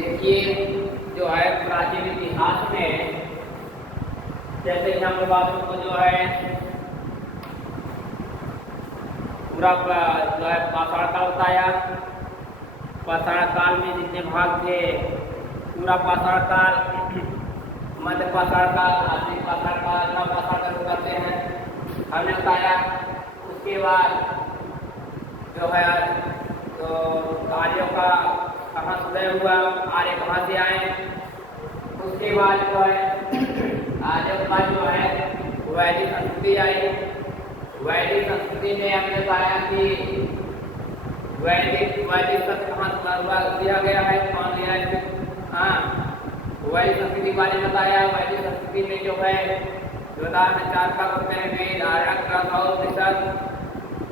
देखिए जो है प्राचीन इतिहास में जैसे कि हम लोग आपको जो है पूरा जो है पाषाण काल बताया। पाषाण काल में जितने भाग थे, पूरा पाषाण काल, मध्य पाषाण काल, आधुनिक पाषाण काल, नव पाषाण काल करते हैं, हमने बताया। उसके बाद जो है तो आर्यों का कहाँ उदय हुआ, आर्य कहाँ से आए। उसके बाद जो है आर्यों का जो है वैदिक संस्कृति आई। वैदिक संस्कृति में हमने बताया कि वैदिक संस्कृति कहाँ दिया गया है, कौन दिया है। हाँ, वैदिक संस्कृति के बारे में बताया। वैदिक संस्कृति में जो है उदाहरण चार का होते हैं, वेद, आर्यक, ग्रंथ और उपनिषद,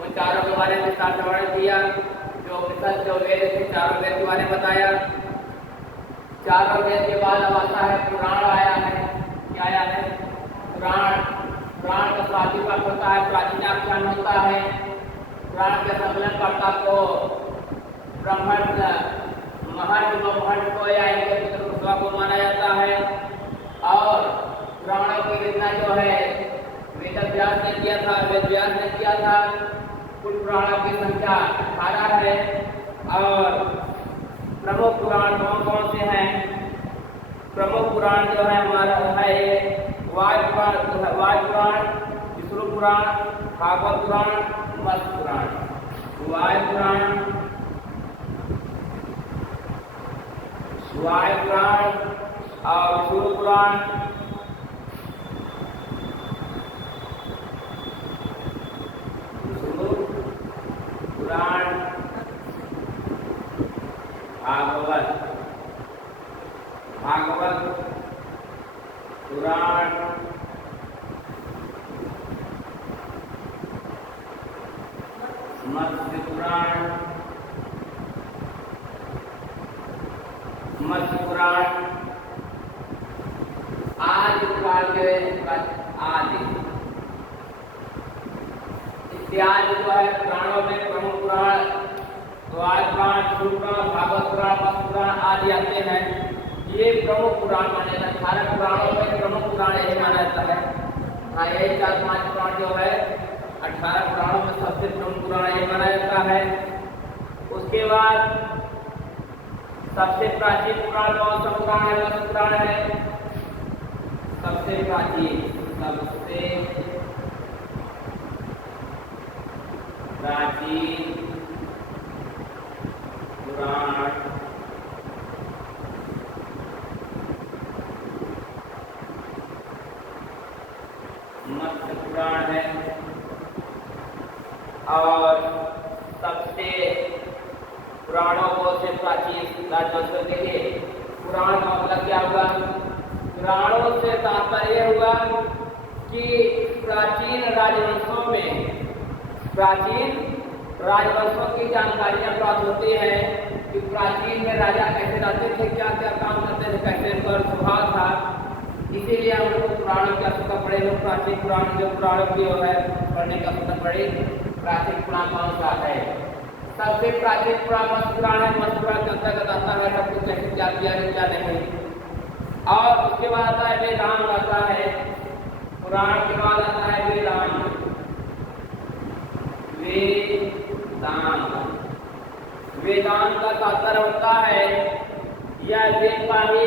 उन चारों के बारे में विस्तार से वर्णन किया। जो उपनिषद जो वेद थे, चारों वेद के बारे में बताया। चारों वेद के बाद अब आता है पुराण आया है। क्या आया है? पुराण। पुराण का प्राचीन अर्थ होता है, प्राचीनाख्यान होता है। पुराण के संकलनकर्ता को ब्रह्मण्ड, महर्षि को या इनके पुत्र को माना जाता है। और पुराणों की रचना जो है वेद व्यास ने किया था, वेद व्यास ने किया था। कुल पुराणों की संख्या 18 है। और प्रमुख पुराण कौन कौन से हैं? प्रमुख पुराण जो है हमारा है वायु पुराण, विष्णु पुराण, भागवत पुराण, मत्स्य पुराण। वायु पुराण और विष्णु पुराण, पुराण, भागवत पुराण, मत्स्य पुराण, आदि पुराण के आदि इत्यादि जो है पुराणों में प्रमुख पुराण वायु पुराण, विष्णु पुराण, भागवत पुराण, मत्स्य पुराण आदि आते हैं। ये प्रमुख पुराण माने जाते हैं। 18 पुराणों में प्रमुख पुराण यही माना जाता है। हाँ, यही 4-5 पुराण जो है 18 पुराणों में सबसे प्रमुख पुराण यही माना जाता है। उसके बाद सबसे प्राचीन पुराण कौन सा पुराण है? मत्स्य पुराण है। सबसे प्राचीन पुराण मत्स्य पुराण है। और सबसे पुराणों को से प्राचीन राजवंशों के पुराण का मतलब क्या हुआ? पुराणों से तात्पर्य हुआ कि प्राचीन राजवंशों की जानकारियां प्राप्त होती है कि प्राचीन में राजा कैसे रहते थे, क्या क्या काम करते थे, कैसे उनका स्वभाव था। इसीलिए हम लोग पुराणों की आवश्यकता पड़े। लोग प्राचीन पुराण जो पुराणों की है पढ़ने का आवश्यकता पड़े। प्राचीन पुराण कौन सा है? सबसे प्राचीन पुराण मत्स्य पुराण है। मत्स्य पुराण के अंतर्गत आता है सब कुछ कैसे क्या किया क्या नहीं। और उसके बाद आता है वेदांत आता है। पुराण के बाद आता है वेदांत। वेदांत का तात्पर्य होता है यह वेद का ही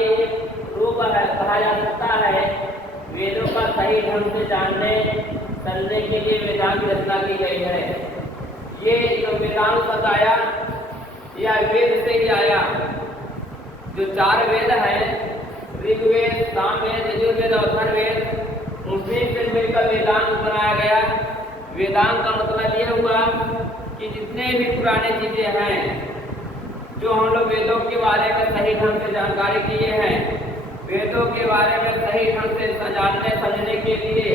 रूप है, कहा जा सकता है। वेदों का सही ढंग से जानने समझने के लिए वेदांत की रचना की गई है। ये जो वेदांत शब्द आया यह वेद से ही आया। जो 4 वेद हैं, ऋग्वेद, सामवेद, यजुर्वेद और अथर्ववेद, उनसे फिर मिलकर वेदांत बनाया गया। वेदांत का मतलब यह हुआ कि जितने भी पुराने चीजें हैं जो हम लोग वेदों के बारे में सही ढंग से जानकारी किए हैं, वेदों के बारे में सही ढंग से जानने समझने के लिए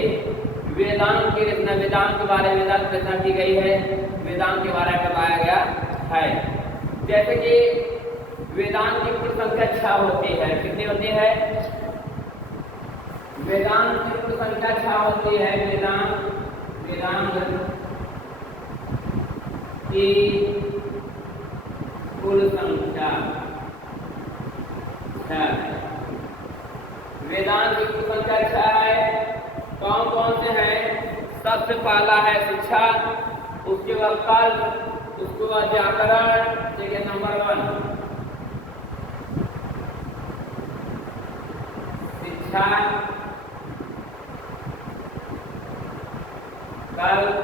वेदांत की रचना, वेदांत के बारे में वेदांत रचना की गई है। वेदांत के बारे में बताया गया है। जैसे कि वेदांत की कुल संख्या 6 होती है। कितनी होती है? वेदांत की कुल संख्या 6 होती है। वेदांत की कुल संख्या है। वेदांत की कुल संख्या 6 है। कौन कौन से हैं? सबसे पहला है शिक्षा, उसके बाद कल्प, उसके बाद व्याकरण, ठीक है नंबर 1 शिक्षा, कल्प,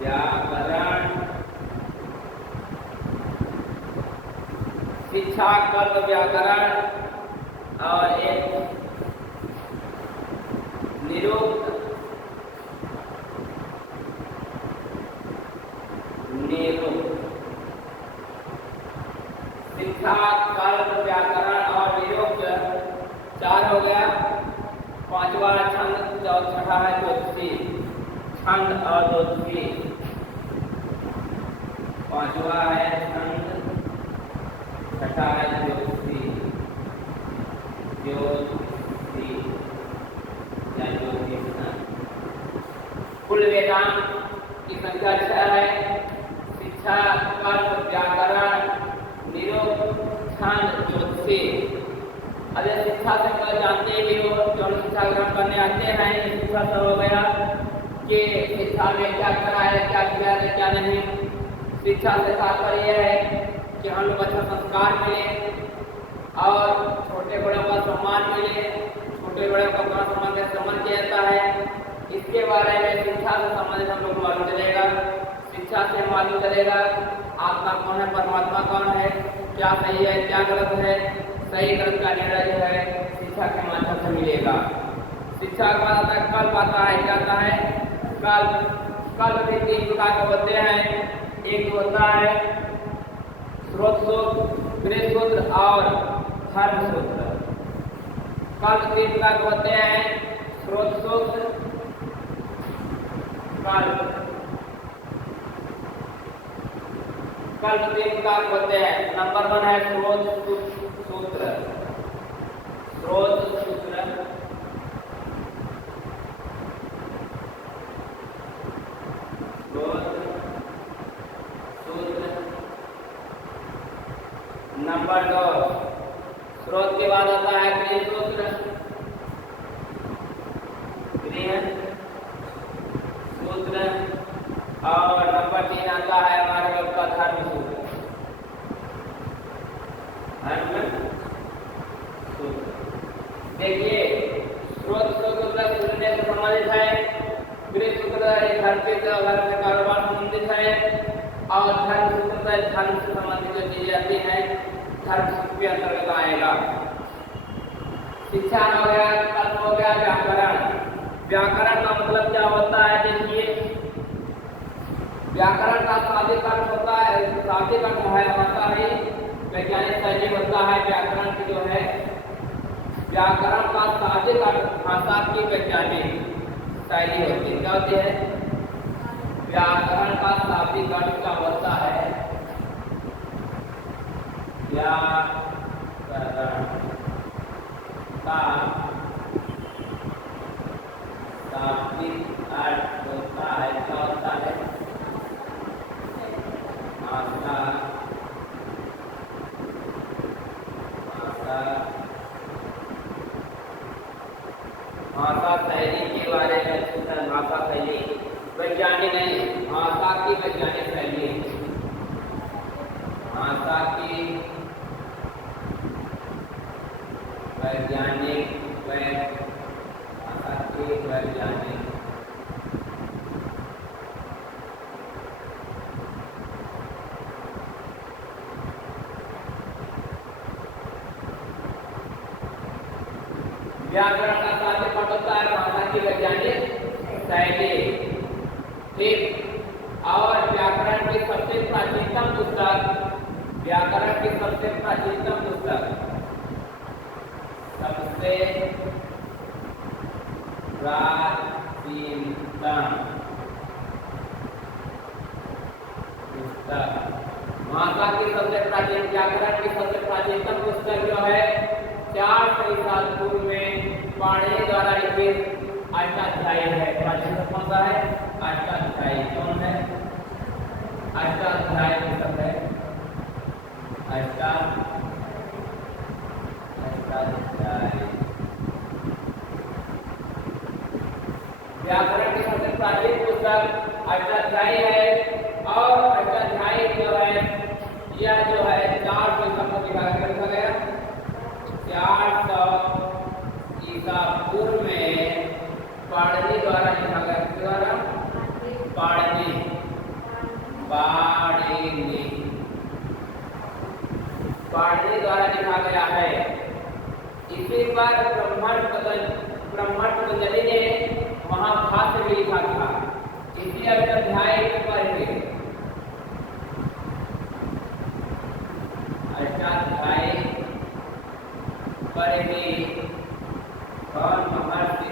व्याकरण, शिक्षा, कल्प, व्याकरण और एक निरुक्त, शिक्षा, कल्प, व्याकरण और निरुक्त 4 हो गया। 5वां छंद, 6वां है ज्योतिषी, छंद और ज्योतिषी। 5वां है छंद, 6वां है ज्योतिषी, ज्योतिषी या ज्योतिष। कुल वेदांत की संख्या 6 है। शिक्षा, कल्प, व्याकरण, निरुक्त, छंद, ज्योतिषी। अरे शिक्षा से मैं जानते ही हो, जो शिक्षा ग्रहण करने आते हैं, शिक्षा सब हो गया कि शिक्षा में क्या करा है, क्या किया है, क्या नहीं। शिक्षा से तात्पर्य यह है कि हम लोग अच्छा संस्कार मिले और छोटे बड़ों का सम्मान मिले, छोटे बड़ों का अपना सम्मान कैसे सम्मान किया जाता है, इसके बारे में शिक्षा से संबंधित हम लोग मालूम चलेगा। शिक्षा से मालूम चलेगा आत्मा कौन है, परमात्मा कौन है, क्या सही है, क्या गलत है, सही गलत का निर्णय जो है शिक्षा के माध्यम से मिलेगा। शिक्षा के बाद आता है कल्प, आता है क्या आता है कल्प। कल्प भी 3 प्रकार के होते हैं। एक होता है स्रोत सूत्र, गृह सूत्र और धर्म सूत्र। कल्प 3 प्रकार के होते हैं। स्रोत सूत्र, कल्प 3 प्रकार के होते हैं। नंबर 1 है स्रोत सूत्र। स्रोत सूत्र, स्रोत सूत्र। नंबर 2 स्रोत के बाद आता है गृह सूत्र, गृह सूत्र। और नंबर 3 आता है हमारे लोग का धर्म सूत्र, धर्म सूत्र। देखिए स्रोत सूत्र शून्य से संबंधित है, गृह सूत्र धरती से घर से कारोबार संबंधित है और धर्म सूत्र धर्म से संबंधित जो चीजें आती हैं धर्म सूत्र के अंतर्गत आएगा। शिक्षा हो गया, कल्प हो गया, व्याकरण। व्याकरण का मतलब क्या होता है? देखिए व्याकरण का शाब्दिक अर्थ होता है, शाब्दिक अर्थ है होता है वैज्ञानिक शैली होता है। व्याकरण की जो है व्याकरण का शाब्दिक अर्थ भाषा की वैज्ञानिक शैली होती है। क्या होती है? व्याकरण का शाब्दिक अर्थ क्या होता है? व्याकरण का शाब्दिक अर्थ होता है, क्या होता है? भाषा शैली के बारे में। भाषा शैली वैज्ञानिक नहीं, भाषा की वैज्ञानिक शैली, भाषा की वैज्ञानिक भाषा की वैज्ञानिक व्याकरण का शाब्दिक अर्थ होता है भाषा की वैज्ञानिक शैली, ठीक। और व्याकरण की सबसे प्राचीनतम पुस्तक, व्याकरण की सबसे प्राचीनतम पुस्तक, सबसे प्राचीनतम पुस्तक, भाषा की सबसे प्राचीन, व्याकरण की सबसे प्राचीनतम पुस्तक जो है 400 साल पूर्व में पाणिनि द्वारा लिखित अष्टाध्यायी है। प्राचीन कौन सा है? अष्टाध्यायी। कौन है? अष्टाध्यायी पुस्तक है। व्याकरण की सबसे प्राचीन पुस्तक अष्टाध्यायी है और अष्टाध्यायी जो है यह जो है 400 ईसा पूर्व लिखा गया 400 ईसा पूर्व में पाणिनि द्वारा लिखा गया। किसके द्वारा? पाणिनि द्वारा लिखा गया है। इसी पर ब्रह्मण्ड पतंजलि ने महाभाष्य भी लिखा था इसी अष्टाध्याय पर ही। अष्टाध्याय पर ही कौन? महर्षि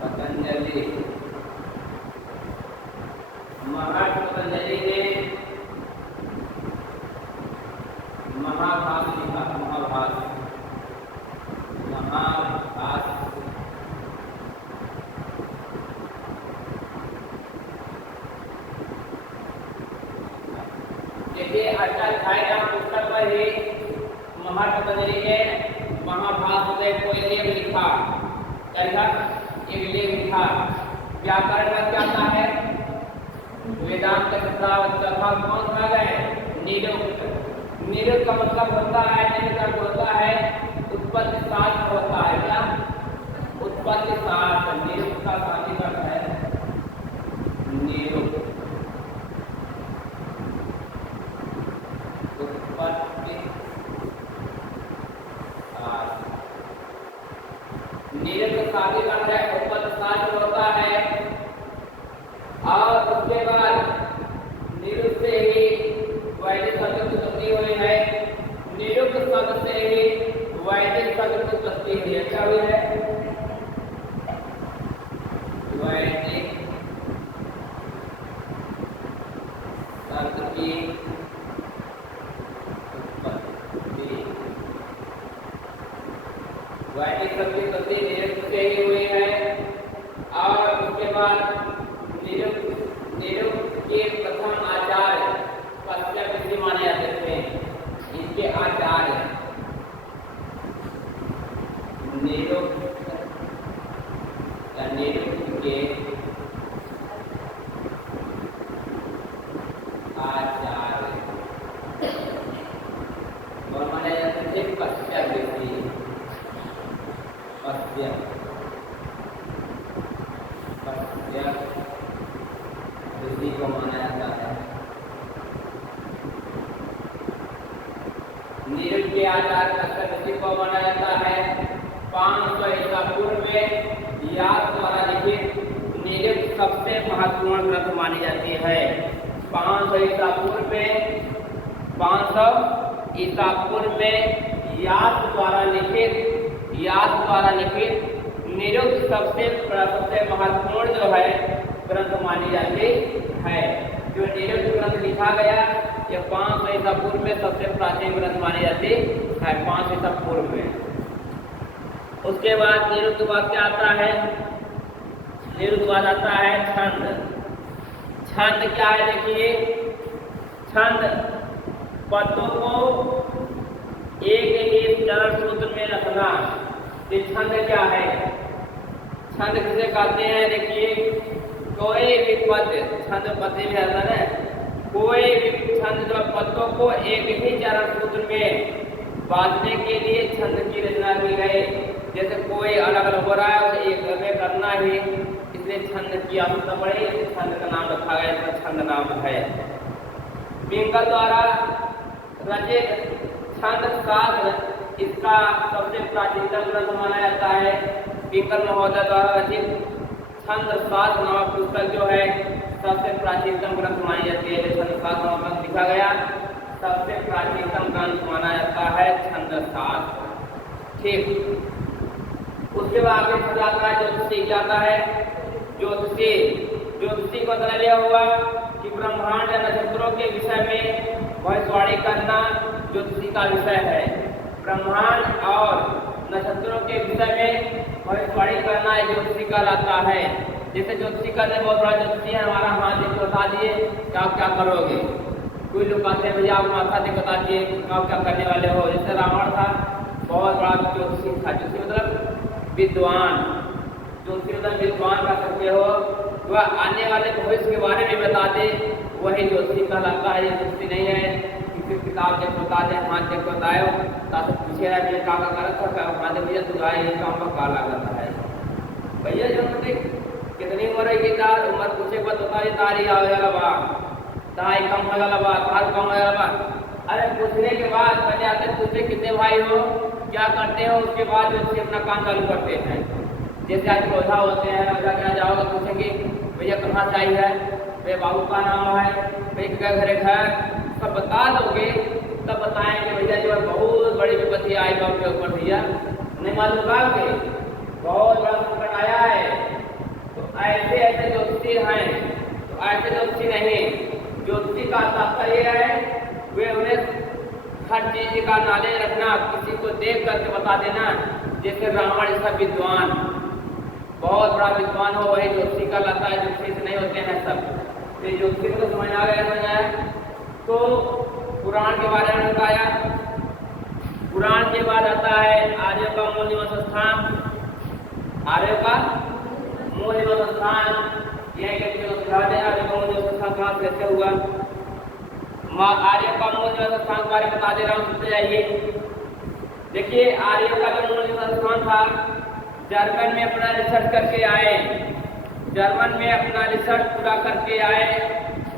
पतंजलि ने महाभाष्य लिखा। देखिए अष्टाध्यायी नाम पुस्तक पर ही महर्षि पतंजलि ने महाभाष्य में कोई लेख लिखा। क्या एक लेख लिखा। व्याकरण में क्या आता है? वेदांत का चौथा कौन सा है? निरुक्त। निरुक्त का मतलब होता है, निरुक्त होता है उत्पत्ति शास्त्र होता है। क्या? उत्पत्ति शास्त्र। निरुक्त का शाब्दिक अर्थ है निरुक्त, उत्पत्ति शास्त्र। निरुक्त शाब्दिक अर्थ है उत्पत्ति शास्त्र होता है। और उसके बाद निरुक्त से ही वैदिक शब्द की उत्पत्ति हुई है। निरुक्त शब्द से ही वैदिक शब्द की उत्पत्ति हुई है। क्या हुई है? वैदिक शब्द की उत्पत्ति। वैदिक शब्द की उत्पत्ति निरुक्त से ही हुई है। और उसके बाद निरुक्त के प्रथम आचार्य कश्यप ऋषि माने जाते थे। इनके आचार्य निरुक्त के आचार्य और माने जाते थे कश्यप ऋषि। ऋषि को माना जाता है। निरुक्त के आचार्य कश्यप ऋषि को माना जाता है। 500 ईसा पूर्व में व्यास द्वारा लिखित निरुक्त सबसे महत्वपूर्ण ग्रंथ मानी जाती है। 500 ईसा पूर्व में 500 ईसा पूर्व में व्यास द्वारा लिखित निरुक्त सबसे महत्वपूर्ण जो है ग्रंथ मानी जाती है। जो निरुक्त ग्रंथ लिखा गया ये 500 ईसा पूर्व में सबसे प्राचीन ग्रंथ मानी जाती है। 500 ईसा पूर्व में। उसके बाद निरुक्त बाद क्या आता है? निरुक्त बाद आता है छंद। छंद क्या है? देखिए छंद पदों को एक ही चरण सूत्र में रखना। ये छंद क्या है? छंद किसे कहते हैं? देखिए कोई भी पद, छंद पद में आता है, कोई भी छंद जो पदों को एक ही चरण सूत्र में बांधने के लिए छंद की रचना की गई। जैसे कोई अलग अलग हो रहा है उसे एक में करना ही, इसलिए छंद की आवश्यकता पड़ी, छंद का नाम रखा गया, इसका छंद नाम है। पिंगल द्वारा रचित छंद शास्त्र इसका सबसे प्राचीनतम ग्रंथ माना जाता है। पिंगल महोदय द्वारा रचित छंद शास्त्र नामक पुस्तक जो है सबसे प्राचीनतम ग्रंथ मानी जाती है। छंद शास्त्र नामक लिखा गया सबसे प्राचीनतम ग्रंथ माना जाता है छंद शास्त्र। ठीक। उसके बाद आगे चला आता है ज्योतिषी। क्या आता है? ज्योतिषी। ज्योतिषी का मतलब यह हुआ कि ब्रह्मांड या नक्षत्रों के विषय में भविष्यवाणी करना ज्योतिषी का विषय है। ब्रह्मांड और नक्षत्रों के विषय में भविष्यवाणी करना ज्योतिषी कहलाता है। जैसे ज्योतिषी करने बहुत बड़ा ज्योतिषी है हमारा, हाँ जी बता दिए क्या क्या करोगे। कोई लोग कहते हैं भैया आप माथा देख बता दिए आप क्या करने वाले हो। जैसे रावण था, बहुत बड़ा ज्योतिषी था। ज्योतिषी मतलब विद्वान, ज्योतिषी मतलब विद्वान कह सकते हो। वह आने वाले भविष्य के बारे में बता दे, वही ज्योतिषी कहलाता है। ये ज्योतिषी नहीं है किसी किताब देख बता दे, हाथ देख बताए ताकि पूछे है भैया का गलत था, हाँ दे भैया तू आए काम का लागत है भैया जो कितनी उम्र है तार उम्र पूछे पर तारी तारी आवेला बा ताई कम होगा बा तार कम होगा बा। अरे पूछने के बाद पहले आते पूछे कितने भाई हो, क्या करते हो, उसके बाद जो अपना काम चालू करते हैं। जैसे आज ओझा होते हैं, ओझा क्या जाओगे पूछेंगे भैया कहाँ से आई है, भैया बाबू का नाम है, भैया क्या घर घर सब बता दोगे तब बताएंगे भैया जो है बहुत बड़ी विपत्ति आई बाबू के ऊपर भैया नहीं मालूम का बहुत बड़ा संकट आया है। तो ऐसे ऐसे ज्योतिषी हैं, तो ऐसे ज्योतिषी नहीं, ज्योतिषी का तात्पर्य है वे उन्हें हर चीज का नॉलेज रखना, किसी को देख करके बता देना। जैसे रावण इसका विद्वान, बहुत बड़ा विद्वान हो वही ज्योतिषी का लाता है, ज्योतिषी से नहीं होते हैं सब। ये ज्योतिषी को समझ आ गया तो पुराण के बारे में बताया। पुराण के बाद आता है आर्यों का मूल निवास स्थान। आर्यों का मूल निवास स्थान यह आर्यों का मूल निवास स्थान कहाँ कैसे हुआ, आर्यों का मूल निवास स्थान के बारे में बता दे रहा हूँ, सुनते जाइए। देखिए आर्यों का जो मूल निवास स्थान था, जर्मन में अपना रिसर्च करके आए, जर्मन में अपना रिसर्च पूरा करके आए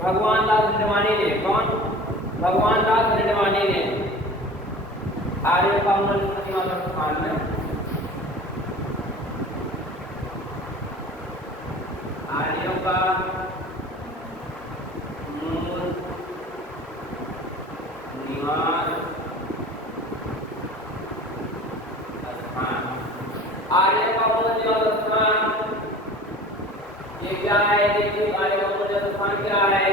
भगवान दास निडवानी ने। कौन? भगवान दास निडवानी ने आर्यों का मूल निवास स्थान में आर्यों का मूल निवास स्थान, आर्यों का मूल निवास स्थान ये क्या है? देखिए आर्यों का मूल निवास स्थान क्या है?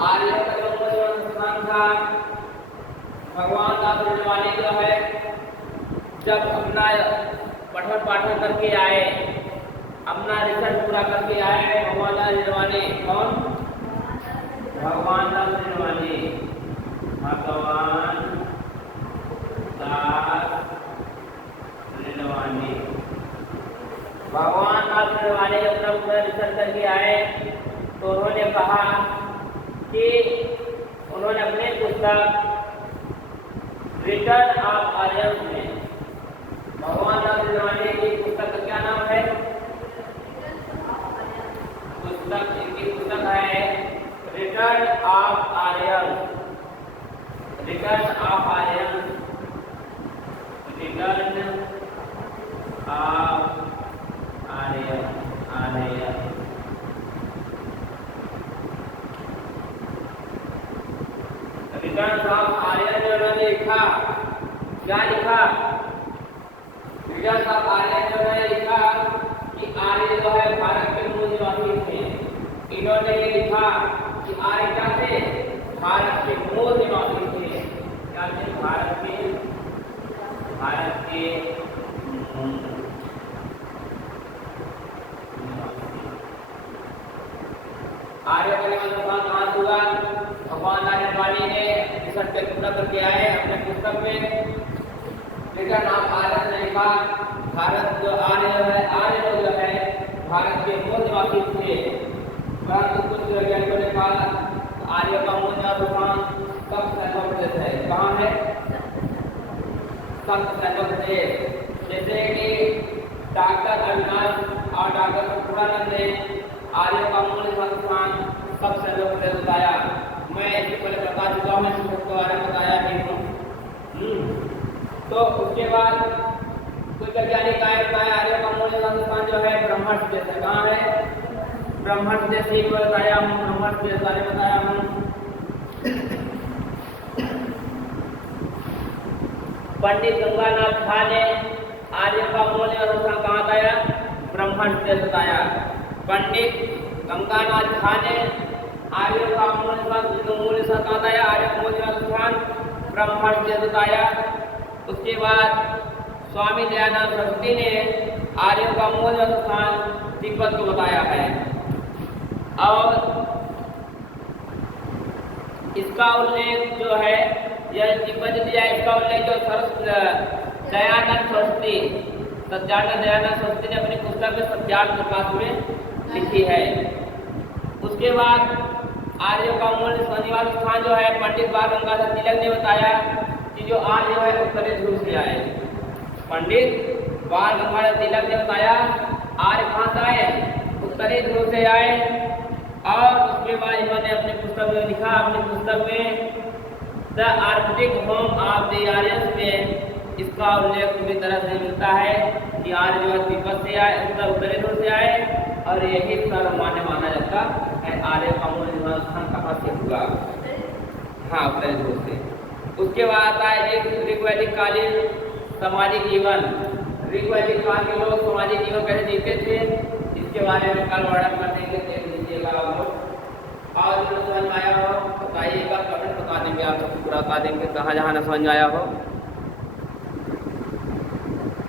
आर्यों का जो मूल निवास स्थान था, भगवान दास निडवानी जो है जब अपना पठन पाठन करके आए, अपना रिसर्च पूरा करके आए भगवान दास निडवानी। कौन? भगवान दास निडवानी। भगवान दास निडवानी, भगवान दास निडवानी जब अपना पूरा रिसर्च करके आए तो उन्होंने कहा कि उन्होंने अपने पुस्तक रिटर्न ऑफ आर्यन में, भगवान दास निडवानी की पुस्तक का क्या नाम है? पुस्तक इनकी पुस्तक है return of Aryan, return of Aryan, return of Aryan, Aryan return of Aryan जो उन्होंने लिखा, क्या लिखा? रिटर्न ऑफ आर्यन जो उन्होंने लिखा कि आर्य जो है भारत के मूल निवासी थे। इन्होंने ये लिखा कि आर्य क्या थे? भारत के मूल निवासी थे। क्या थे? भारत के आर्य का निवास कहाँ हुआ? भगवान दास निडवानी ने रिसर्च पूरा करके आए अपने पुस्तक में रिटर्न ऑफ आर्यन ने लिखा भारत जो आर्य है, आर्य लोग जो है भारत के मूल निवासी थे। परंतु कुछ वैज्ञानिकों ने कहा आर्य का मूल निवास स्थान सब सैन्य प्रदेश है। कहाँ है? सब सैन्य प्रदेश। जैसे कि डॉक्टर अविनाश और डॉक्टर पूर्णानंद ने आर्य का मूल निवास स्थान सब सैन्य प्रदेश बताया। मैं इससे पहले बता चुका हूँ, इसके बारे में बताया भी हूँ। तो उसके बाद कुछ वैज्ञानिक आए बताया आर्य का मूल निवास स्थान जो है ब्रह्मण्ड देश है। कहाँ है? ब्रह्मण्ड देश ही बताया हूँ, ब्रह्मण्ड देश बारे बताया हूँ। पंडित गंगानाथ झा ने आर्य का मूल निवास स्थान कहाँ बताया? ब्रह्मण्ड देश बताया। पंडित गंगानाथ झा ने आर्यों का मूल स्थान कहाँ बताया? आर्यों का मूल स्थान ब्रह्मांड से बताया। उसके बाद स्वामी दयानंद सरस्वती ने आर्यों का मूल स्थान तिब्बत को बताया है। और इसका उल्लेख जो है यह तिब्बत दिया, इसका उल्लेख जो दयानंद सरस्वती सत्यानंद दयानंद सरस्वती ने अपनी पुस्तक में सत्यार्थ प्रकाश में लिखी है। उसके बाद आर्यों का मूल निवास स्थान जो है पंडित बाल गंगाधर तिलक ने बताया कि जो आर्य है उत्तरी ध्रुव से आए। पंडित बाल गंगाधर तिलक ने बताया आर्य कहाँ से आए? उत्तरी ध्रुव से आए। और उसके बाद इन्होंने अपनी पुस्तक में लिखा, अपनी पुस्तक में the Arctic home of the Aryans में इसका उल्लेख पूरी तरह से मिलता है कि आर्य जो है तिब्बत से आए, उत्तरी ध्रुव से आए और यही सर्वमान्य माना जाता है। आर्य का मूल निवास स्थान कहाँ से हुआ? हाँ, उत्तरी ध्रुव से। उसके बाद आता है एक ऋग्वैदिक कालीन सामाजिक जीवन। ऋग्वैदिक काल के लोग सामाजिक जीवन कैसे जीते थे इसके बारे में कल वर्णन करने के देख लीजिएगा। और जो समझ आया हो बताइएगा, कमेंट बता देंगे, आप सबको पूरा बता देंगे कहाँ जहाँ न समझ आया हो।